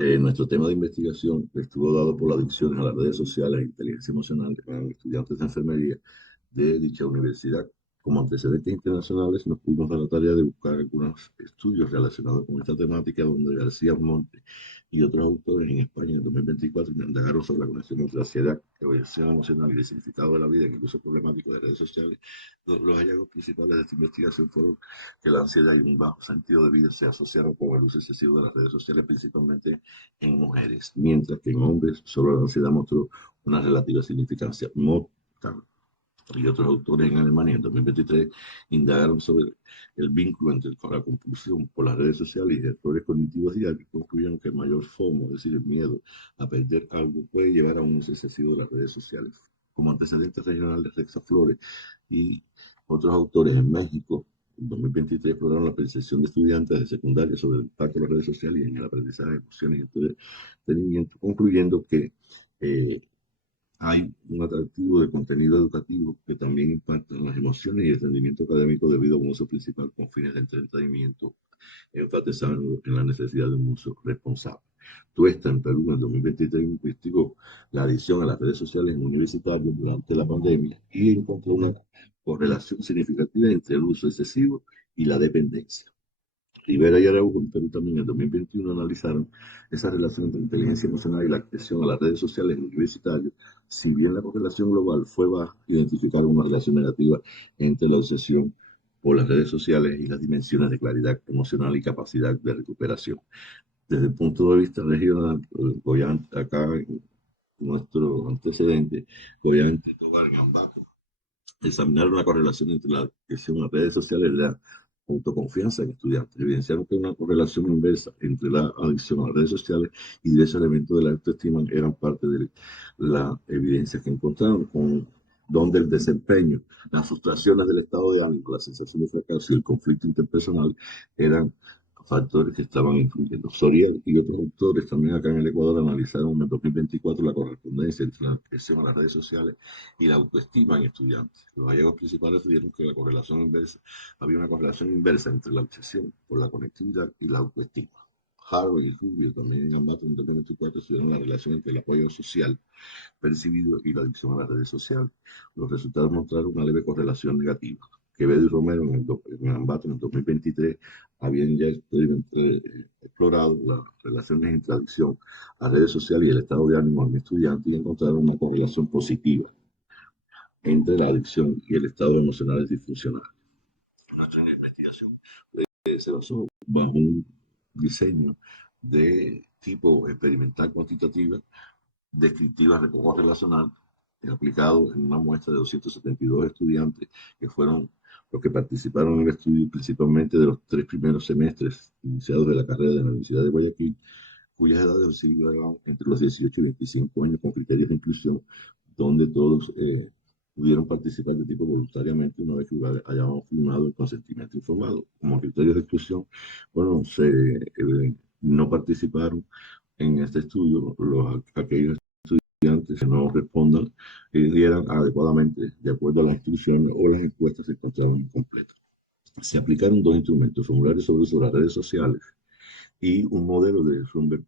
Nuestro tema de investigación estuvo dado por la adicción a las redes sociales e inteligencia emocional en estudiantes de enfermería de dicha universidad. Como antecedentes internacionales, nos pudimos dar la tarea de buscar algunos estudios relacionados con esta temática, donde García Monte y otros autores en España en 2024 indagaron sobre la conexión entre ansiedad, evolución emocional y el significado de la vida en el uso problemático de redes sociales. Los hallazgos principales de esta investigación fueron que la ansiedad y un bajo sentido de vida se asociaron con el uso excesivo de las redes sociales, principalmente en mujeres, mientras que en hombres solo la ansiedad mostró una relativa significancia mortal. Y otros autores en Alemania en 2023 indagaron sobre el vínculo entre la compulsión por las redes sociales y errores cognitivos diarios, concluyeron que el mayor FOMO, es decir, el miedo a perder algo, puede llevar a un uso excesivo de las redes sociales. Como antecedente regional de Rexa Flores y otros autores en México, en 2023 exploraron la percepción de estudiantes de secundaria sobre el impacto de las redes sociales y en el aprendizaje de emociones y entretenimiento, concluyendo que eh, hay un atractivo de contenido educativo que también impacta en las emociones y el rendimiento académico debido a un uso principal con fines de entretenimiento, enfatizando en la necesidad de un uso responsable. Tuesta en Perú en 2023 investigó la adicción a las redes sociales en universitarios durante la pandemia y encontró una correlación significativa entre el uso excesivo y la dependencia. Rivera y Araujo en Perú también en 2021 analizaron esa relación entre inteligencia emocional y la accesión a las redes sociales en universitarios. Si bien la correlación global fue baja, identificaron una relación negativa entre la obsesión por las redes sociales y las dimensiones de claridad emocional y capacidad de recuperación. Desde el punto de vista regional, acá en nuestro antecedente, Goyante, Tobar, Gambaco, examinar una correlación entre la adicción a las redes sociales y la autoconfianza en estudiantes. Evidenciaron que una correlación inversa entre la adicción a las redes sociales y diversos elementos de la autoestima eran parte de la evidencia que encontraron, con donde el desempeño, las frustraciones del estado de ánimo, la sensación de fracaso y el conflicto interpersonal eran factores que estaban influyendo. Soriel y otros autores también acá en el Ecuador analizaron en el 2024 la correspondencia entre la adicción a las redes sociales y la autoestima en estudiantes. Los hallazgos principales dieron que había una correlación inversa entre la obsesión por la conectividad y la autoestima. Harvard y Rubio también en Ambato en 2024 estudiaron la relación entre el apoyo social percibido y la adicción a las redes sociales. Los resultados mostraron una leve correlación negativa. Quevedo y Romero en Ambato en el 2023 habían ya explorado las relaciones entre adicción a redes sociales y el estado de ánimo del estudiante y encontraron una correlación positiva entre la adicción y el estado emocional disfuncional. Nuestra investigación se basó bajo un diseño de tipo experimental cuantitativa, descriptiva, recojo relacional, aplicado en una muestra de 272 estudiantes que fueron los que participaron en el estudio, principalmente de los 3 primeros semestres iniciados de la carrera de la Universidad de Guayaquil, cuyas edades oscilaban entre los 18 y 25 años con criterios de inclusión, donde todos pudieron participar de tipo voluntariamente una vez que hayamos firmado el consentimiento informado. Como criterios de exclusión, bueno, no participaron en este estudio aquellos estudiantes que no respondan y dieran adecuadamente de acuerdo a las instrucciones o las encuestas se encontraban incompletas. Se aplicaron dos instrumentos, formularios sobre las redes sociales y un modelo de Rumber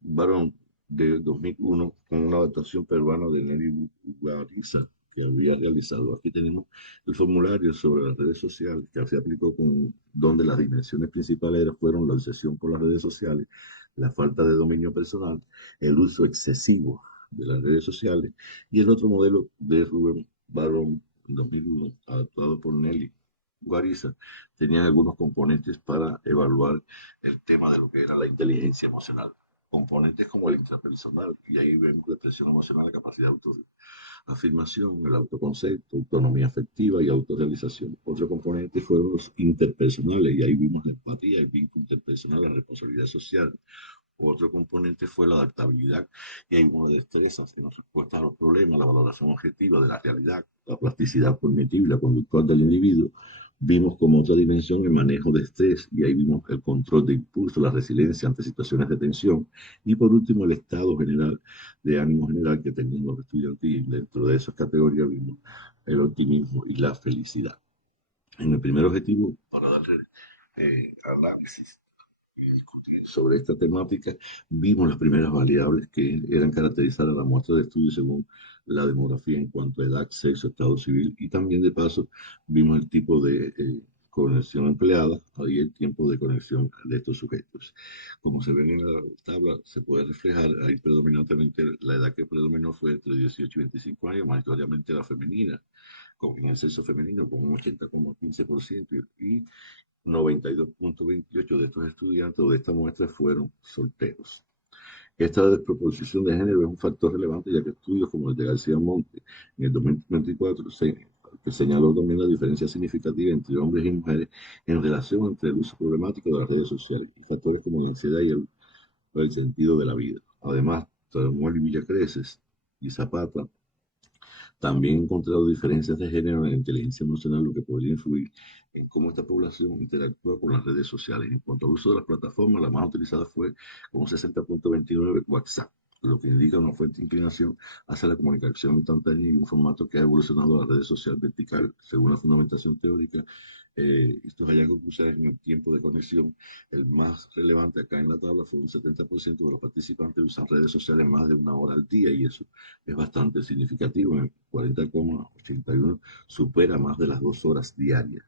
Barón de 2001 con una adaptación peruana de Nelly Gariza que había realizado. Aquí tenemos el formulario sobre las redes sociales que se aplicó con donde las dimensiones principales fueron la obsesión por las redes sociales, la falta de dominio personal, el uso excesivo de las redes sociales y el otro modelo de Rubén Barón en 2001 adaptado por Nelly Guariza tenía algunos componentes para evaluar el tema de lo que era la inteligencia emocional. Componentes como el intrapersonal, y ahí vemos la expresión emocional, la capacidad de autoafirmación, el autoconcepto, autonomía afectiva y autorrealización. Otro componente fueron los interpersonales, y ahí vimos la empatía, el vínculo interpersonal, la responsabilidad social. Otro componente fue la adaptabilidad y hay uno de destrezas en las respuestas a los problemas, la valoración objetiva de la realidad, la plasticidad cognitiva y la conductual del individuo. Vimos como otra dimensión el manejo de estrés y ahí vimos el control de impulso, la resiliencia ante situaciones de tensión y por último el estado general de ánimo general que tenían los estudiantes y dentro de esas categorías vimos el optimismo y la felicidad. En el primer objetivo, para darle análisis sobre esta temática, vimos las primeras variables que eran caracterizar a la muestra de estudio según la demografía en cuanto a edad, sexo, estado civil y también de paso vimos el tipo de conexión empleada y el tiempo de conexión de estos sujetos. Como se ven en la tabla, se puede reflejar ahí predominantemente la edad que predominó fue entre 18 y 25 años, mayoritariamente la femenina, con en el sexo femenino con un 80,15% y 92,28 de estos estudiantes o de esta muestra fueron solteros. Esta desproporción de género es un factor relevante ya que estudios como el de García Monte en el 2024 que señaló también la diferencia significativa entre hombres y mujeres en relación entre el uso problemático de las redes sociales y factores como la ansiedad y el sentido de la vida. Además, Samuel y Villacreces y Zapata también he encontrado diferencias de género en la inteligencia emocional, lo que podría influir en cómo esta población interactúa con las redes sociales. En cuanto al uso de las plataformas, la más utilizada fue con un 60,29 WhatsApp, lo que indica una fuerte inclinación hacia la comunicación instantánea y un formato que ha evolucionado a las redes sociales vertical, según la fundamentación teórica. Estos hallazgos cruciales en el tiempo de conexión, el más relevante acá en la tabla fue un 70% de los participantes usan redes sociales más de una hora al día y eso es bastante significativo. En el 40,81 supera más de las 2 horas diarias.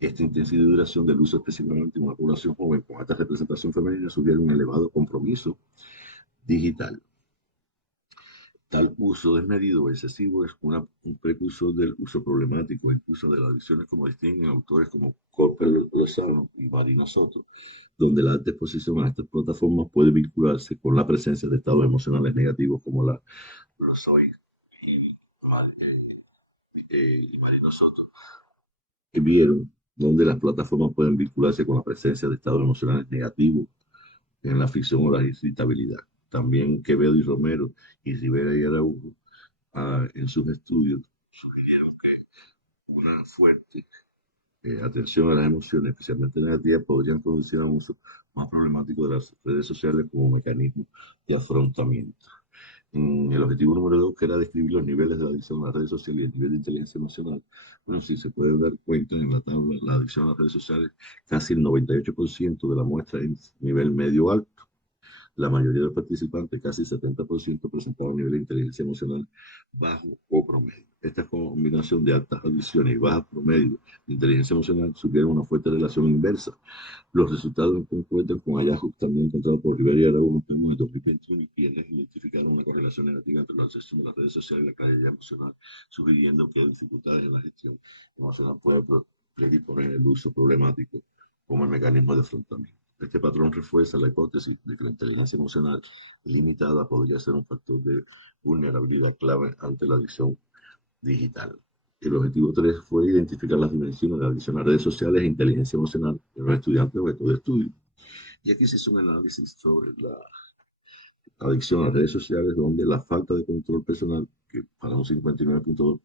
Esta intensidad y duración del uso, específicamente en una población joven con alta representación femenina, sugiere un elevado compromiso digital. Tal uso desmedido o excesivo es un precursor del uso problemático, incluso de las adicciones, como distinguen autores como Corpel Lozano y Marina Soto, donde la alta exposición a estas plataformas puede vincularse con la presencia de estados emocionales negativos como la Lozoy y, y Marina Soto, que vieron donde las plataformas pueden vincularse con la presencia de estados emocionales negativos en la ficción o la irritabilidad. También Quevedo y Romero y Rivera y Araujo en sus estudios sugirieron que una fuerte atención a las emociones, especialmente negativas, podrían conducir a un uso más problemático de las redes sociales como mecanismo de afrontamiento. El objetivo número 2, que era describir los niveles de adicción a las redes sociales y el nivel de inteligencia emocional. Bueno, si se puede dar cuenta en la tabla, la adicción a las redes sociales, casi el 98% de la muestra es nivel medio alto. La mayoría de los participantes, casi 70%, presentaban un nivel de inteligencia emocional bajo o promedio. Esta combinación de altas adicciones y bajas promedio de inteligencia emocional sugiere una fuerte relación inversa. Los resultados encuentran con hallazgos también encontrados por Rivera y Araujo en el 2021 y quienes identificaron una correlación negativa entre la obsesión de las redes sociales y la calidad emocional, sugiriendo que dificultades en la gestión emocional pueden predisponer el uso problemático como el mecanismo de afrontamiento. Este patrón refuerza la hipótesis de que la inteligencia emocional limitada podría ser un factor de vulnerabilidad clave ante la adicción digital. El objetivo 3 fue identificar las dimensiones de la adicción a redes sociales e inteligencia emocional en los estudiantes objeto de estudio. Y aquí se hizo un análisis sobre la adicción a las redes sociales, donde la falta de control personal, que para un 59,2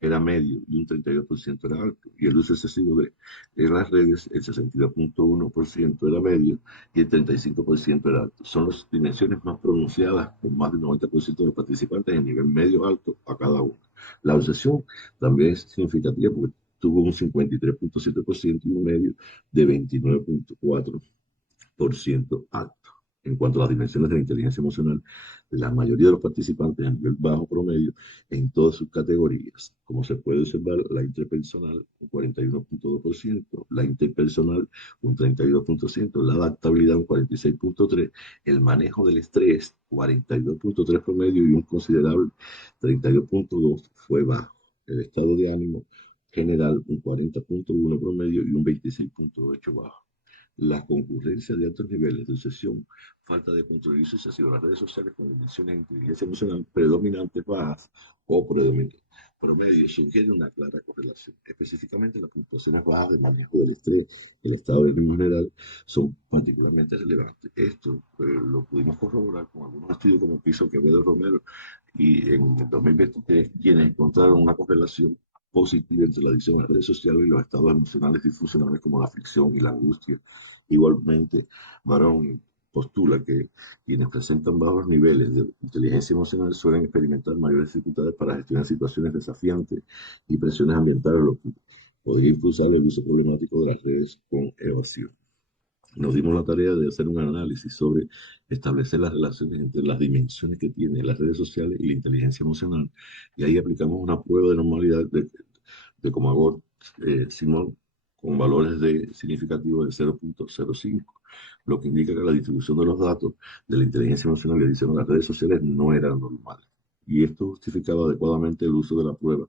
era medio y un 32% era alto, y el uso excesivo de las redes, el 62,1% era medio y el 35% era alto. Son las dimensiones más pronunciadas, con más del 90% de los participantes en nivel medio alto a cada uno. La obsesión también es significativa porque tuvo un 53,7% y un medio de 29,4% alto. En cuanto a las dimensiones de la inteligencia emocional, la mayoría de los participantes en nivel bajo promedio en todas sus categorías. Como se puede observar, la interpersonal un 41,2%, la interpersonal un 32,5%, la adaptabilidad un 46,3%, el manejo del estrés 42,3% promedio y un considerable 32,2% fue bajo. El estado de ánimo general un 40,1% promedio y un 26,8% bajo. La concurrencia de altos niveles de obsesión, falta de control y sucesión de las redes sociales con dimensiones de inteligencia emocional predominantes bajas o promedio sugiere una clara correlación. Específicamente, las puntuaciones bajas de manejo del estrés, el estado de ánimo general, son particularmente relevantes. Esto lo pudimos corroborar con algunos estudios como hizo Quevedo Romero y en el 2023, quienes encontraron una correlación positiva entre la adicción a las redes sociales y los estados emocionales disfuncionales como la aflicción y la angustia. Igualmente, Barón postula que quienes presentan bajos niveles de inteligencia emocional suelen experimentar mayores dificultades para gestionar situaciones desafiantes y presiones ambientales, lo que podría impulsar el uso problemático de las redes con evasión. nos dimos la tarea de hacer un análisis sobre establecer las relaciones entre las dimensiones que tienen las redes sociales y la inteligencia emocional. Y ahí aplicamos una prueba de normalidad de Comagor Simón con valores significativos de 0,05, lo que indica que la distribución de los datos de la inteligencia emocional que dicen las redes sociales no era normal. Y esto justificaba adecuadamente el uso de la prueba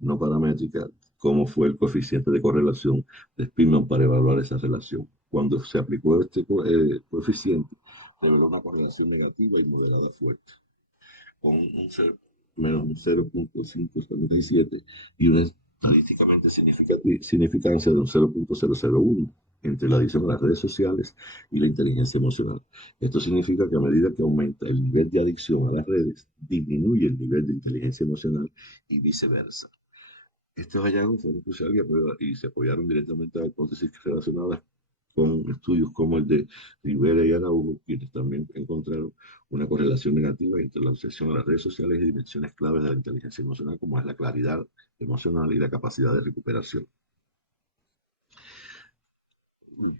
no paramétrica, como fue el coeficiente de correlación de Spearman para evaluar esa relación. Cuando se aplicó este coeficiente, reveló una correlación negativa y moderada fuerte, con menos un 0,577 y una estadísticamente significancia de un 0,001 entre la adición a las redes sociales y la inteligencia emocional. Esto significa que a medida que aumenta el nivel de adicción a las redes, disminuye el nivel de inteligencia emocional y viceversa. Estos hallazgos fueron cruciales y se apoyaron directamente a hipótesis relacionadas con estudios como el de Rivera y Araujo, quienes también encontraron una correlación negativa entre la obsesión a las redes sociales y dimensiones claves de la inteligencia emocional, como es la claridad emocional y la capacidad de recuperación.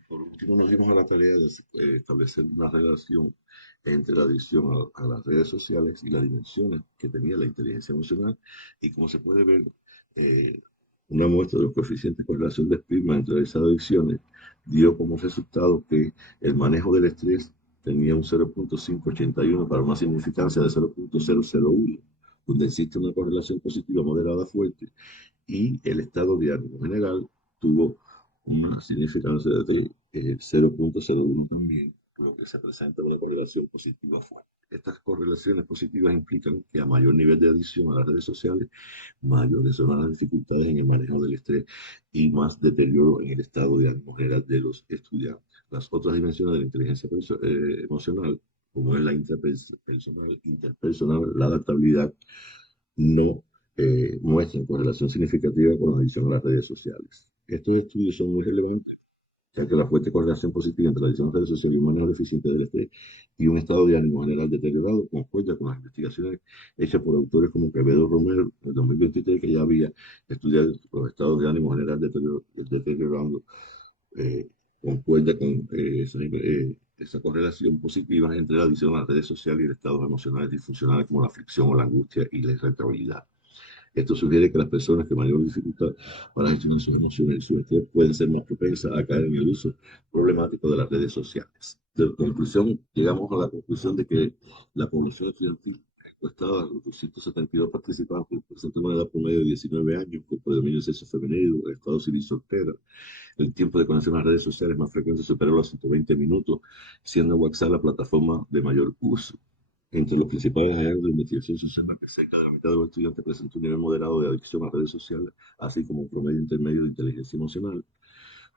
Por último, nos dimos a la tarea de establecer una relación entre la adicción a las redes sociales y las dimensiones que tenía la inteligencia emocional. Y como se puede ver, eh, una muestra de los coeficientes de correlación de Spearman entre esas adicciones dio como resultado que el manejo del estrés tenía un 0,581 para una significancia de 0,001, donde existe una correlación positiva moderada fuerte, y el estado de ánimo general tuvo una significancia de 0,01 también, lo que se presenta una correlación positiva fuerte. Estas correlaciones positivas implican que a mayor nivel de adicción a las redes sociales, mayores son las dificultades en el manejo del estrés y más deterioro en el estado de ánimo general de los estudiantes. Las otras dimensiones de la inteligencia emocional, como es la interpersonal, la adaptabilidad, no muestran correlación significativa con la adicción a las redes sociales. Estos estudios son muy relevantes, ya que la fuerte correlación positiva entre la adicción a las redes sociales y un manejo deficiente del estrés y un estado de ánimo general deteriorado concuerda con las investigaciones hechas por autores como Quevedo Romero en 2023, que ya había estudiado los estados de ánimo general deteriorando, eh, concuerda con esa correlación positiva entre la adicción a las redes sociales y estados emocionales disfuncionales como la aflicción o la angustia y la irritabilidad. Esto sugiere que las personas que mayor dificultad para gestionar sus emociones y su estrés pueden ser más propensas a caer en el uso problemático de las redes sociales. De conclusión, llegamos a la conclusión de que la población estudiantil encuestada, los 272 participantes, presenta una edad promedio de 19 años, con predominio de sexo femenino, estado civil soltera. El tiempo de conexión a las redes sociales más frecuente supera los 120 minutos, siendo WhatsApp la plataforma de mayor uso. Entre los principales hallazgos de investigación se observa que cerca de la mitad de los estudiantes presenta un nivel moderado de adicción a redes sociales, así como un promedio intermedio de inteligencia emocional.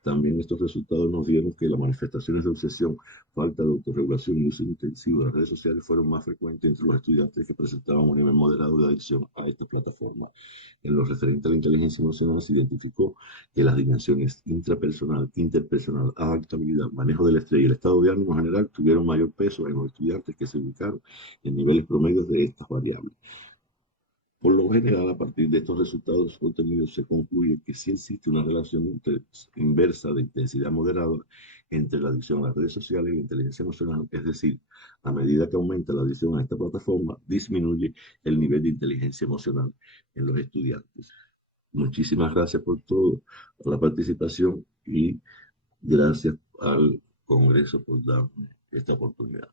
También estos resultados nos dieron que las manifestaciones de obsesión, falta de autorregulación y uso intensivo de las redes sociales fueron más frecuentes entre los estudiantes que presentaban un nivel moderado de adicción a esta plataforma. En lo referente a la inteligencia emocional se identificó que las dimensiones intrapersonal, interpersonal, adaptabilidad, manejo del estrés y el estado de ánimo general tuvieron mayor peso en los estudiantes que se ubicaron en niveles promedios de estas variables. Por lo general, a partir de estos resultados contenidos, se concluye que sí existe una relación inversa de intensidad moderada entre la adicción a las redes sociales y la inteligencia emocional, es decir, a medida que aumenta la adicción a esta plataforma, disminuye el nivel de inteligencia emocional en los estudiantes. Muchísimas gracias por toda la participación y gracias al Congreso por darme esta oportunidad.